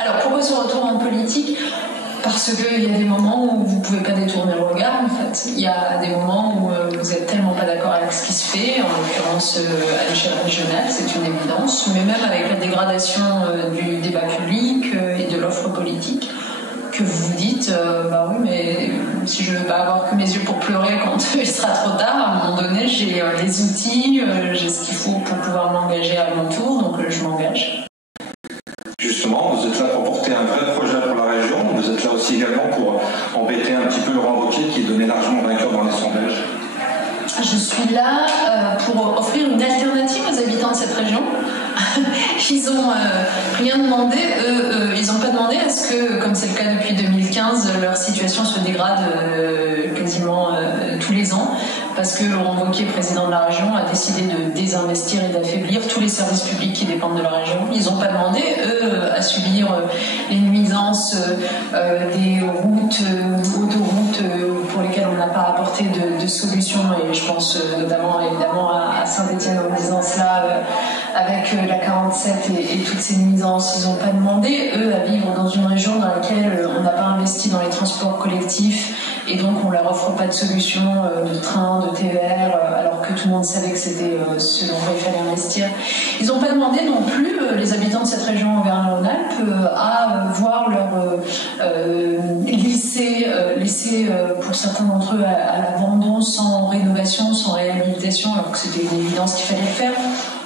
Alors pourquoi ce retour en politique ? Parce qu'il y a des moments où vous ne pouvez pas détourner le regard, en fait. Il y a des moments où vous n'êtes tellement pas d'accord avec ce qui se fait, en l'occurrence à l'échelle régionale, c'est une évidence, mais même avec la dégradation du débat public et de l'offre politique, que vous vous dites, bah oui, mais si je ne veux pas avoir que mes yeux pour pleurer quand il sera trop tard, à un moment donné, j'ai les outils, j'ai ce qu'il faut pour pouvoir m'engager à mon tour, donc je m'engage. Justement, vous êtes là pour porter un vrai projet pour la région, vous êtes là aussi également pour embêter un petit peu Laurent Wauquiez qui est donné largement vainqueur dans les sondages. Je suis là pour offrir une alternative aux habitants de cette région. Ils n'ont rien demandé, ils n'ont pas demandé à ce que, comme c'est le cas depuis 2015, leur situation se dégrade quasiment tous les ans, parce que Laurent Wauquiez, président de la région, a décidé de désinvestir et d'affaiblir tous les services publics qui dépendent de la région. Ils n'ont pas demandé, eux, à subir les nuisances des routes ou autoroutes pour lesquelles on n'a pas apporté de solution, et je pense notamment évidemment à Saint-Étienne en disant cela avec la 47 et toutes ces nuisances. Ils n'ont pas demandé, eux, à vivre dans une région dans laquelle on n'a pas investi dans les transports collectifs et donc on leur offre pas de solution de train, de TER, alors que tout le monde savait que c'était ce dont il fallait investir. Ils n'ont pas demandé non plus, les habitants de cette région Auvergne-Rhône-Alpes, à voir leur lycée laissé pour certains d'entre eux à l'abandon, sans rénovation, sans réhabilitation, alors que c'était une évidence qu'il fallait le faire.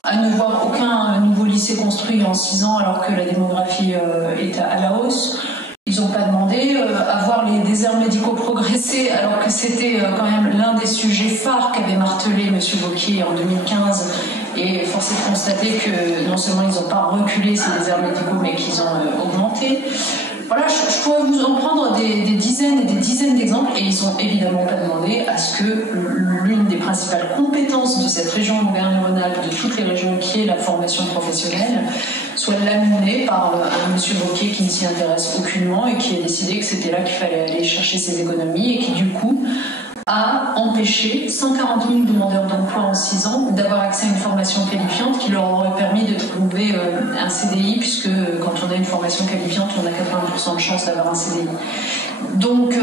À ne voir aucun nouveau lycée construit en 6 ans alors que la démographie est à la hausse. Ils n'ont pas demandé à voir les déserts médicaux progresser alors que c'était quand même l'un des sujets phares qu'avait martelé M. Wauquiez en 2015. Et force est de constater que non seulement ils n'ont pas reculé ces déserts médicaux mais qu'ils ont augmenté. Voilà, je pourrais vous en prendre des dizaines et des dizaines d'exemples, et ils n'ont évidemment pas demandé à ce que l'une des principales compétences de cette région Auvergne-Rhône-Alpes, de toutes les régions, qui est la formation professionnelle, soit laminée par un monsieur Wauquiez qui ne s'y intéresse aucunement et qui a décidé que c'était là qu'il fallait aller chercher ses économies, et qui du coup a empêché 140 000 demandeurs d'emploi en 6 ans d'avoir accès à une formation qualifiante qui leur aurait permis de trouver un CDI, puisque quand on a une formation qualifiante, on a 80% de chance d'avoir un CDI. Donc,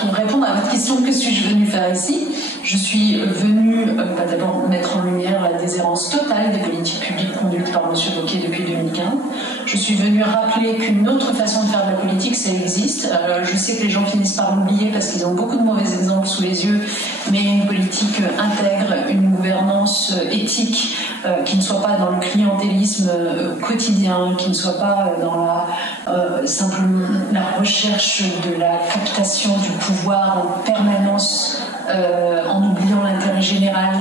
pour répondre à votre question, que suis-je venue faire ici ? Je suis venue d'abord mettre en lumière la déshérence totale des politiques publiques conduites par M. Wauquiez depuis 2015. Je suis venue rappeler qu'une autre façon de faire de la politique, ça existe. Je sais que les gens finissent par l'oublier parce qu'ils ont beaucoup de mauvais exemples sous les yeux, mais une politique intègre, une gouvernance éthique qui ne soit pas dans le clientélisme quotidien, qui ne soit pas dans simplement la recherche de la captation du pouvoir en permanence en oubliant l'intérêt général.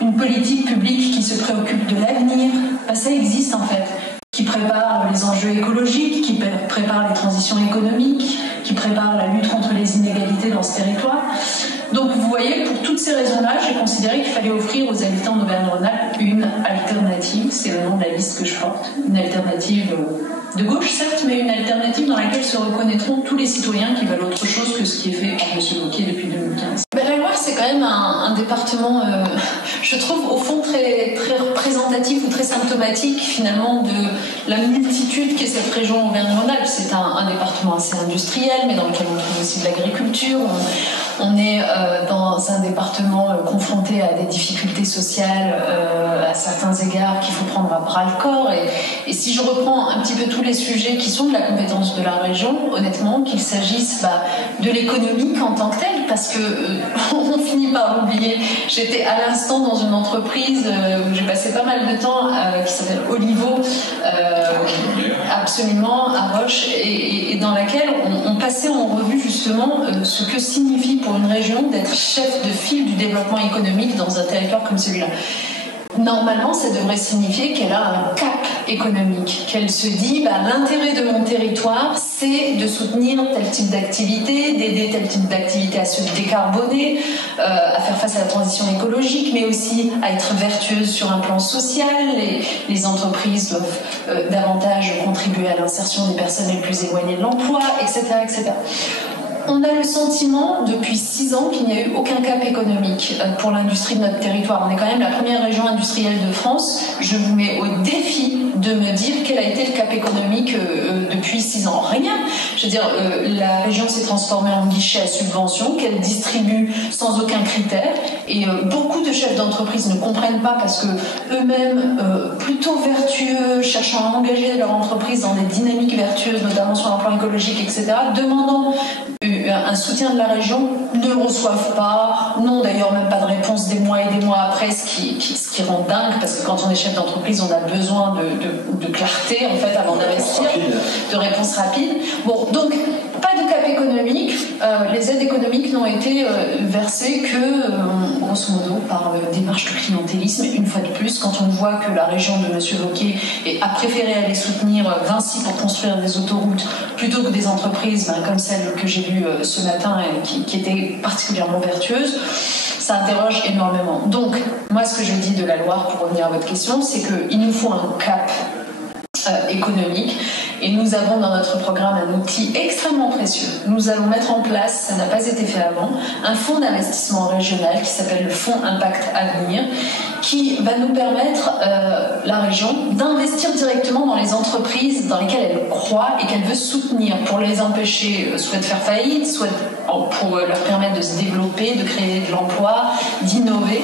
Une politique publique qui se préoccupe de l'avenir, ça existe en fait, qui prépare les enjeux écologiques, qui prépare les transitions économiques, qui prépare la lutte contre les inégalités dans ce territoire. Donc vous voyez, pour toutes ces raisons-là, j'ai considéré qu'il fallait offrir aux habitants d'Auvergne-Rhône-Alpes une alternative, c'est le nom de la liste que je porte, une alternative de gauche certes, mais une alternative dans laquelle se reconnaîtront tous les citoyens qui veulent autre chose que ce qui est fait par M. Wauquiez depuis 2015. La Loire, c'est quand même un département, je trouve au fond très, très représentatif ou très symptomatique finalement de la multitude qu'est cette région Auvergne-Rhône-Alpes. C'est un département assez industriel, mais dans lequel on trouve aussi de l'agriculture. On est dans un département confronté à des difficultés sociales à certains égards qu'il faut prendre à bras le corps. Et si je reprends un petit peu tous les sujets qui sont de la compétence de la région, honnêtement, qu'il s'agisse de l'économique en tant que telle, parce que on finit par l'oublier. J'étais à l'instant dans une entreprise où j'ai passé pas mal de temps qui s'appelle Olivo, absolument, à Roche, et dans laquelle on passait en revue justement ce que signifie pour une région d'être chef de file du développement économique dans un territoire comme celui-là. Normalement, ça devrait signifier qu'elle a un cap économique, qu'elle se dit l'intérêt de mon territoire, c'est de soutenir tel type d'activité, d'aider tel type d'activité à se décarboner, à faire face à la transition écologique, mais aussi à être vertueuse sur un plan social. Les entreprises doivent davantage contribuer à l'insertion des personnes les plus éloignées de l'emploi, etc., etc. On a le sentiment depuis 6 ans qu'il n'y a eu aucun cap économique pour l'industrie de notre territoire. On est quand même la première région industrielle de France. Je vous mets au défi de me dire quel a été le cap économique depuis 6 ans. Rien. Je veux dire, la région s'est transformée en guichet à subvention qu'elle distribue sans aucun critère. Et beaucoup de chefs d'entreprise ne comprennent pas parce que eux-mêmes, plutôt vertueux, cherchant à engager leur entreprise dans des dynamiques vertueuses, notamment sur un plan écologique, etc., demandant un soutien de la région, ne le reçoivent pas, n'ont d'ailleurs même pas de réponse des mois et des mois après, ce qui rend dingue, parce que quand on est chef d'entreprise, on a besoin de clarté, en fait, avant d'investir, de réponses rapides. Bon, donc, pas de cap économique, les aides économiques n'ont été versées que, grosso modo, par démarche de clientélisme, une fois de plus, quand on voit que la région de M. Wauquiez a préféré aller soutenir Vinci pour construire des autoroutes, plutôt que des entreprises comme celle que j'ai vue ce matin et qui était particulièrement vertueuse, ça interroge énormément. Donc, moi, ce que je dis de la Loire, pour revenir à votre question, c'est qu'il nous faut un cap économique. Et nous avons dans notre programme un outil extrêmement précieux. Nous allons mettre en place, ça n'a pas été fait avant, un fonds d'investissement régional qui s'appelle le Fonds Impact Avenir, qui va nous permettre, la région, d'investir directement dans les entreprises dans lesquelles elle croit et qu'elle veut soutenir pour les empêcher soit de faire faillite, soit pour leur permettre de se développer, de créer de l'emploi, d'innover.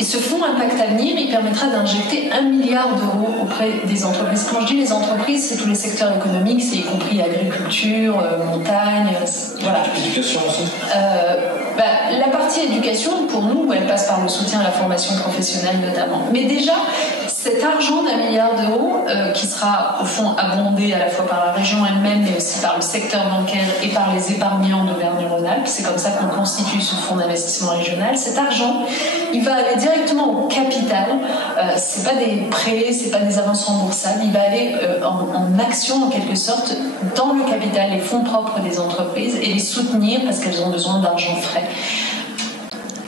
Et ce fonds Impact Avenir, il permettra d'injecter 1 milliard d'euros auprès des entreprises. Quand je dis les entreprises, c'est tous les secteurs économiques, c'est y compris agriculture, montagne, voilà. Éducation aussi. La partie éducation, pour nous, elle passe par le soutien à la formation professionnelle notamment. Mais déjà, cet argent d'1 milliard d'euros, qui sera au fond abondé à la fois par la région elle-même, mais aussi par le secteur bancaire et par les épargnants d'Auvergne-Rhône-Alpes, c'est comme ça qu'on constitue ce fonds d'investissement régional. Cet argent, il va aller directement au capital. C'est pas des prêts, c'est pas des avances remboursables. Il va aller en action, en quelque sorte, dans le capital, les fonds propres des entreprises et les soutenir parce qu'elles ont besoin d'argent frais.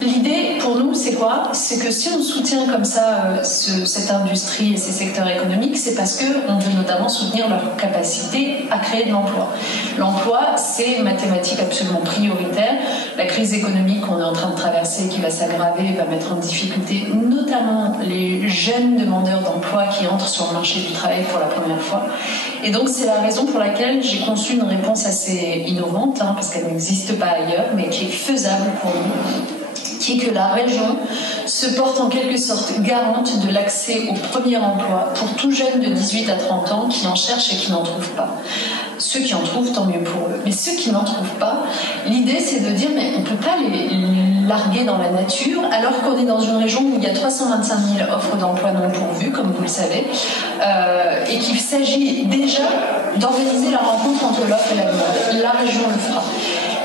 L'idée pour nous, c'est quoi? C'est que si on soutient comme ça cette industrie et ces secteurs économiques, c'est parce qu'on veut notamment soutenir leur capacité à créer de l'emploi. L'emploi, c'est une mathématique absolument prioritaire. La crise économique qu'on est en train de traverser, qui va s'aggraver, va mettre en difficulté notamment les jeunes demandeurs d'emploi qui entrent sur le marché du travail pour la première fois. Et donc, c'est la raison pour laquelle j'ai conçu une réponse assez innovante, parce qu'elle n'existe pas ailleurs, mais qui est faisable pour nous, qui est que la région se porte en quelque sorte garante de l'accès au premier emploi pour tout jeune de 18 à 30 ans qui en cherche et qui n'en trouve pas. Ceux qui en trouvent, tant mieux pour eux. Mais ceux qui n'en trouvent pas, l'idée c'est de dire mais on ne peut pas les larguer dans la nature alors qu'on est dans une région où il y a 325 000 offres d'emploi non pourvues, comme vous le savez, et qu'il s'agit déjà d'organiser la rencontre entre l'offre et la demande. La région le fera.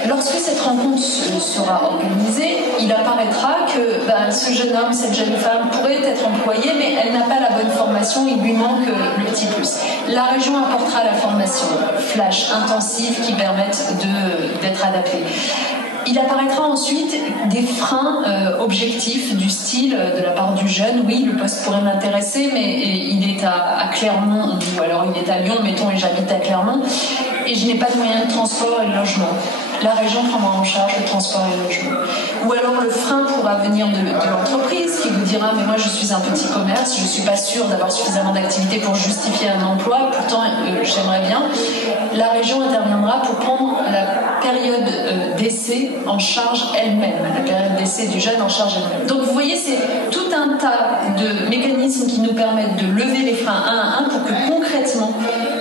Lorsque cette rencontre sera organisée, il apparaîtra que ce jeune homme, cette jeune femme pourrait être employée, mais elle n'a pas la bonne formation, il lui manque le petit plus. La région apportera la formation flash, intensive, qui permettent d'être adaptée. Il apparaîtra ensuite des freins objectifs du style de la part du jeune. Oui, le poste pourrait m'intéresser, mais il est à Clermont, ou alors il est à Lyon, mettons, et j'habite à Clermont, et je n'ai pas de moyens de transport et de logement. La région prendra en charge le transport et le logement. Ou alors le frein pourra venir de l'entreprise qui vous dira mais moi je suis un petit commerce, je ne suis pas sûre d'avoir suffisamment d'activité pour justifier un emploi, pourtant j'aimerais bien. La région interviendra pour prendre la période d'essai en charge elle-même, la période d'essai du jeune en charge elle-même. Donc vous voyez, c'est tout un tas de mécanismes qui nous permettent de lever les freins un à un pour que concrètement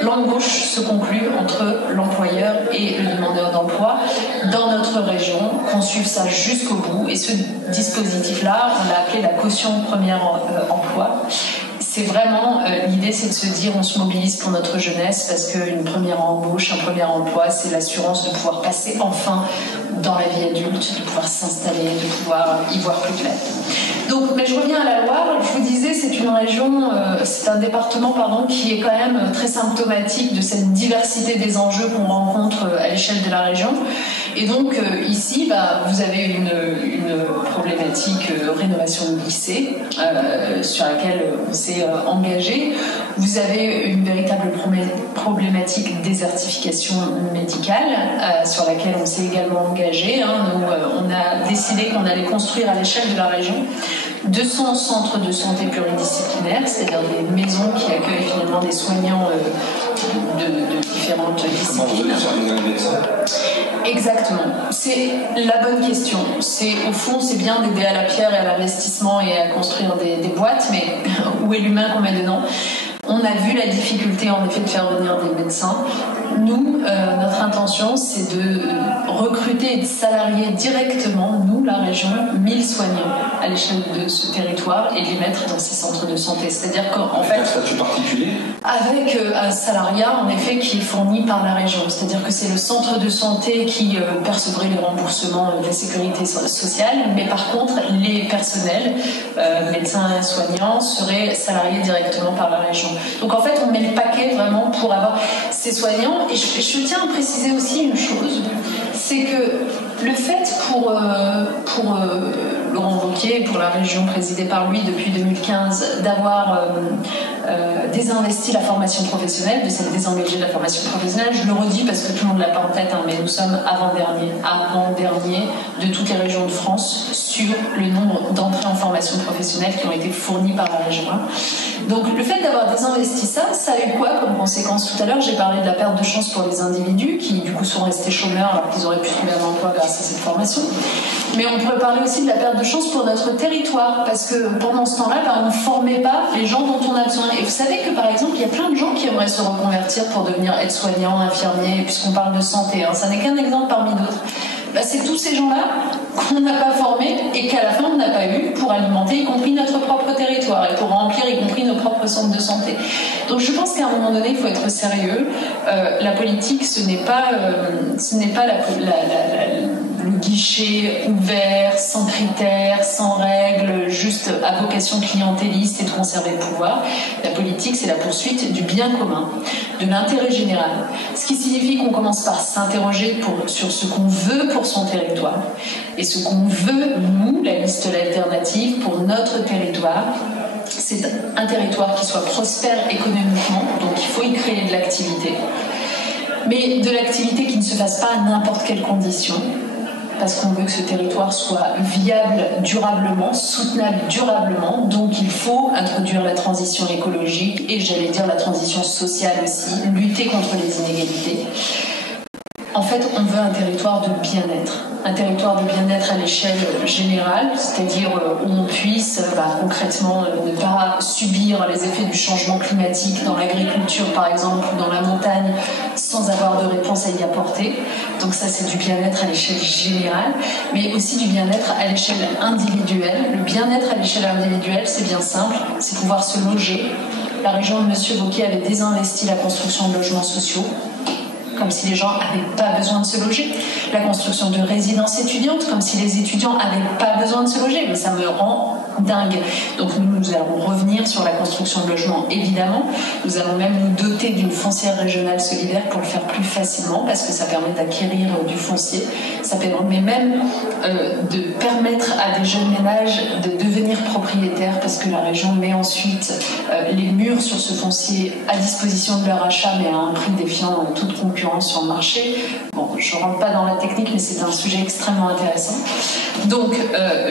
l'embauche se conclue entre l'employeur et le demandeur d'emploi dans notre région, qu'on suive ça jusqu'au bout. Et ce dispositif-là, on l'a appelé la caution premier emploi. C'est vraiment, l'idée c'est de se dire on se mobilise pour notre jeunesse parce qu'une première embauche, un premier emploi, c'est l'assurance de pouvoir passer enfin dans la vie adulte, de pouvoir s'installer, de pouvoir y voir plus clair. Donc, mais je reviens à la Loire, je vous disais c'est une région, c'est un département qui est quand même très symptomatique de cette diversité des enjeux qu'on rencontre à l'échelle de la région. Et donc ici, vous avez une problématique rénovation de lycée sur laquelle on s'est engagé. Vous avez une véritable problématique désertification médicale sur laquelle on s'est également engagé. Nous, on a décidé qu'on allait construire à l'échelle de la région 200 centres de santé pluridisciplinaires, c'est-à-dire des maisons qui accueillent finalement des soignants de différentes disciplines. Exactement. C'est la bonne question. Au fond, c'est bien d'aider à la pierre et à l'investissement et à construire des boîtes, mais où est l'humain qu'on met dedans ? On a vu la difficulté en effet de faire venir des médecins. Nous, notre intention, c'est de recruter et de salarier directement, nous, la région, 1000 soignants à l'échelle de ce territoire et les mettre dans ces centres de santé. C'est-à-dire qu'en fait... Un statut particulier ? Avec un salariat, en effet, qui est fourni par la région. C'est-à-dire que c'est le centre de santé qui percevrait les remboursements de la sécurité sociale, mais par contre, les personnels, médecins et soignants, seraient salariés directement par la région. Donc en fait, on met le paquet vraiment pour avoir ces soignants. Et je tiens à préciser aussi une chose, c'est que le fait pour Laurent Wauquiez, pour la région présidée par lui depuis 2015, d'avoir désinvesti la formation professionnelle, de s'être désengagé de la formation professionnelle, je le redis parce que tout le monde ne l'a pas en tête, mais nous sommes avant-dernier de toutes les régions de France sur le nombre d'entrées en formation professionnelle qui ont été fournies par la région. Donc le fait d'avoir désinvesti ça a eu quoi comme conséquence ? Tout à l'heure, j'ai parlé de la perte de chance pour les individus qui du coup sont restés chômeurs alors qu'ils auraient pu trouver un emploi grâce à cette formation. Mais on pourrait parler aussi de la perte de chance pour notre territoire, parce que pendant ce temps-là, on ne formait pas les gens dont on a besoin. Et vous savez que par exemple, il y a plein de gens qui aimeraient se reconvertir pour devenir aide-soignant, infirmier, puisqu'on parle de santé. Ça n'est qu'un exemple parmi d'autres. C'est tous ces gens-là qu'on n'a pas formés et qu'à la fin on n'a pas eu pour alimenter y compris notre propre territoire et pour remplir y compris nos propres centres de santé. Donc je pense qu'à un moment donné il faut être sérieux. La politique ce n'est pas le guichet ouvert, sans critères, sans règles, juste à vocation clientéliste et de conserver le pouvoir. La politique c'est la poursuite du bien commun, de l'intérêt général. Ce qui signifie qu'on commence par s'interroger sur ce qu'on veut pour son territoire. Et ce qu'on veut, nous, la liste alternative, pour notre territoire, c'est un territoire qui soit prospère économiquement, donc il faut y créer de l'activité. Mais de l'activité qui ne se fasse pas à n'importe quelle condition, parce qu'on veut que ce territoire soit viable durablement, soutenable durablement, donc il faut introduire la transition écologique et j'allais dire la transition sociale aussi, lutter contre les inégalités. En fait, on veut un territoire de bien-être à l'échelle générale, c'est-à-dire où on puisse concrètement ne pas subir les effets du changement climatique dans l'agriculture par exemple ou dans la montagne sans avoir de réponse à y apporter. Donc ça c'est du bien-être à l'échelle générale, mais aussi du bien-être à l'échelle individuelle. Le bien-être à l'échelle individuelle, c'est bien simple, c'est pouvoir se loger. La région de M. Wauquiez avait désinvesti la construction de logements sociaux, comme si les gens n'avaient pas besoin de se loger. La construction de résidences étudiantes, comme si les étudiants n'avaient pas besoin de se loger. Mais ça me rend dingue. Donc nous allons revenir sur la construction de logements, évidemment. Nous allons même nous doter d'une foncière régionale solidaire pour le faire plus facilement, parce que ça permet d'acquérir du foncier. Ça permet même de permettre à des jeunes ménages de devenir propriétaires, parce que la région met ensuite les murs sur ce foncier à disposition de leur achat, mais à un prix défiant toute concurrence sur le marché. Bon, je ne rentre pas dans la technique, mais c'est un sujet extrêmement intéressant. Donc,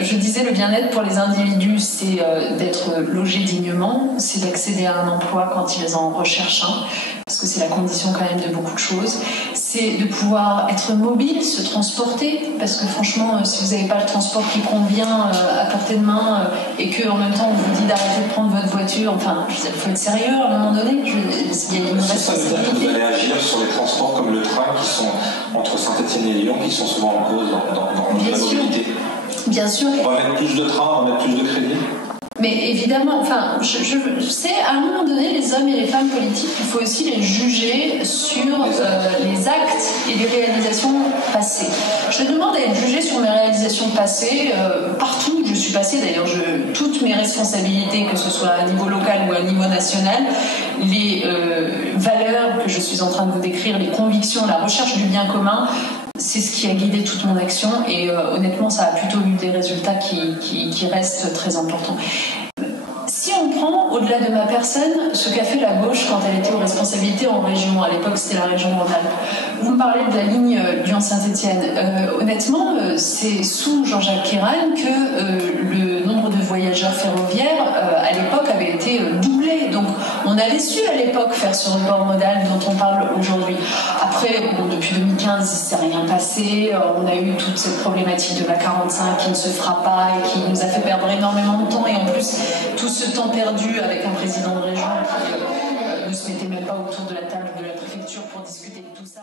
je disais, le bien-être pour les individus, c'est d'être logés dignement, c'est d'accéder à un emploi quand ils en recherchent un, parce que c'est la condition quand même de beaucoup de choses. C'est de pouvoir être mobile, se transporter, parce que franchement, si vous n'avez pas le transport qui convient à portée de main et qu'en même temps on vous dit d'arrêter de prendre votre voiture, il faut être sérieux à un moment donné. Il y a une responsabilité. Vous allez agir sur les transports comme le train qui sont entre Saint-Etienne et Lyon, qui sont souvent en cause dans la mobilité. Bien sûr. On va mettre plus de trains, on va mettre plus de crédits. Mais évidemment, je sais, à un moment donné, les hommes et les femmes politiques, il faut aussi les juger sur les actes et les réalisations passées. Je demande à être jugée sur mes réalisations passées, partout où je suis passée, d'ailleurs, toutes mes responsabilités, que ce soit à niveau local ou à niveau national, les valeurs que je suis en train de vous décrire, les convictions, la recherche du bien commun, c'est ce qui a guidé toute mon action et honnêtement ça a plutôt eu des résultats qui restent très importants. Si on prend, au-delà de ma personne, ce qu'a fait la gauche quand elle était aux responsabilités en région, à l'époque c'était la région Rhône-Alpes, vous me parlez de la ligne Lyon-Saint-Étienne. Honnêtement, c'est sous Jean-Jacques Kéran que le nombre de voyageurs ferroviaires à l'époque avait été doublé. Donc on avait su à l'époque faire ce report modal dont on parle aujourd'hui. Après, depuis 2015, il ne s'est rien passé. On a eu toute cette problématique de la 45 qui ne se fera pas et qui nous a fait perdre énormément de temps. Et en plus, tout ce temps perdu avec un président de région qui ne se mettait même pas autour de la table de la préfecture pour discuter de tout ça.